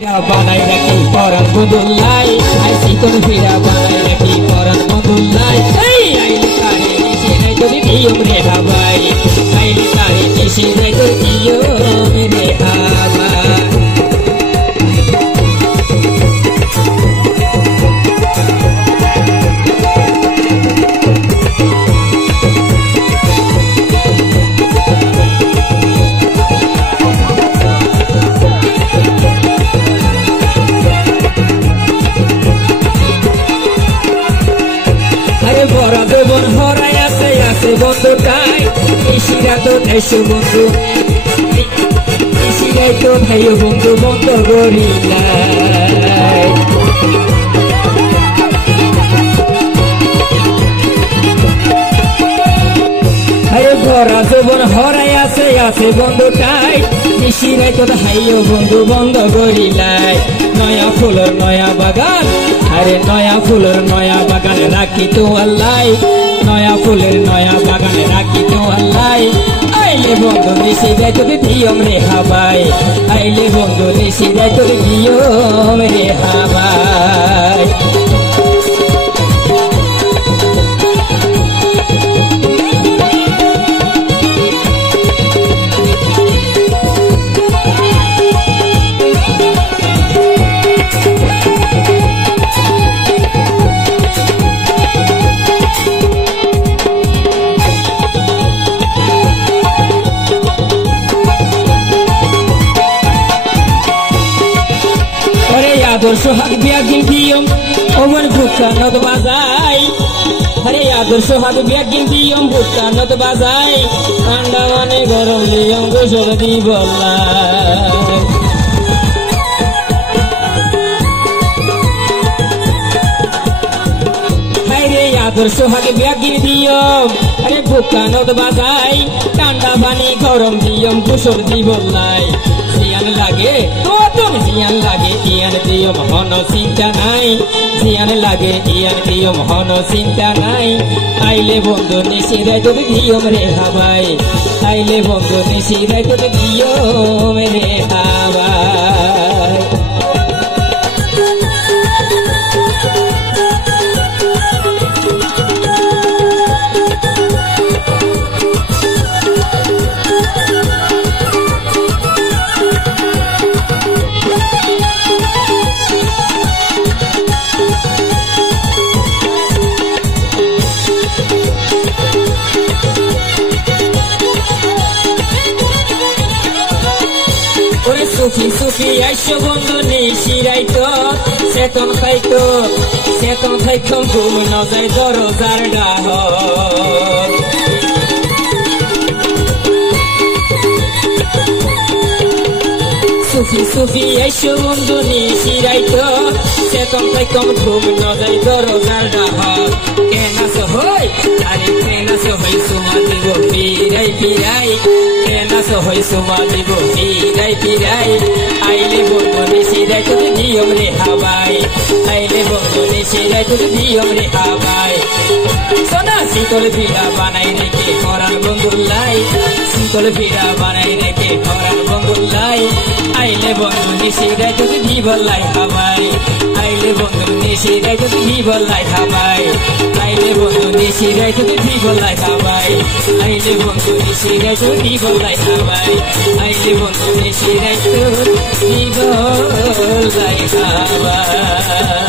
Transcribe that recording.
বানাই রাখি পরাণ বদুল্লাই আইসি কোন ফিরা বানাই রাখি পরাণ বদুল্লাই এই আইলি তারে নিশে নাই তোরে নিয়ম রে হাবাই আইলি তারে নিশে নাই তোরে নিয়ম রে হাবাই বড় দেবন হরাই আছে আছে বন্ধুটাই ইসিরা তো দেশো বন্ধু ইসিরাই তো ভাইও বন্ধু বন্ধ করিলাই আরে ভরা দেবন হরাই আছে আছে বন্ধুটাই ইসিরাই তো ভাইও বন্ধু বন্ধ করিলাই নয়া ফুলের নয়া বাগান আরে নয়া ফুলের নয়া বাগানে রাখি তো আল্লাহ নয়া ফুলের নয়া বাগানে রাখি তো আল্লাহ আইলে বন্ধু নিশি দেয় তোকে দিয়ম রে হাবাই আইলে বন্ধু নিশি দেয় তোকে দিয়ম রে হাবাই আদর্শ হাত বিয়াগিন দিয়ম ওমন ভুকানত বাজাই আরে আদর্শ হাত বিয়াগিন দিয়ম ভুকানত বাজাই ঠান্ডা মানে গরম দিয়ম গোসল দি বললাই আরে আদর্শ হাত বিয়াগিন দিয়ম আরে ভুকানত বাজাই ঠান্ডা পানি গরম দিয়ম গোসল দি বললাই জিয়ান লাগে তুমি জিয়ান লাগে ইয়ান দিয়ম হন চিন্তা নাই জিয়ান লাগে ইয়ান দিয়ম হন চিন্তা নাই আইলে বন্ধু নিশি দেয় তোকে দিয়ম রে হাবাই আইলে বন্ধু নিশি দেয় তোকে দিয়ম রে হাবাই সুখী সুখী আইসো বন্ধু নিশিরাই তো চেতন খাইতো ঘুম নজাই দরজার ডাহ সুখী সুখী আইসো বন্ধু নিশিরাই তো চেতন খাইতো ঘুম নজাই দরজার ডাহ কেনাস হই আরে কেনাস হই সুমা দিব ফিরাই ফিরাই কেনাস হই সুমা দিব ফিরাই ফিরাই আইলে বন্ধু নিশি দেয় তোকে দিয়ম রে হাবাই আইলে বন্ধু নিশি দেয় তোকে দিয়ম রে হাবাই সোনা শীতল ফিরা বানাই রেখে করান বন্ধুল্লাই শীতল ফিরা বানাই রেখে করান বন্ধুল্লাই আইলে বন্ধু নিশি দেয় তোকে দিবল্লাই হাবাই আইলে বন্ধু নিশি দেয় তোকে দিবল্লাই হাবাই আইলে বন্ধু নিশি দেয় তোকে দিবল্লাই হাবাই আইলে বন্ধু নিশি দেয় তোকে দিবল্লাই হাবাই আইলে বন্ধু নিশি দেয় তোকে দিবল্লাই হাবাই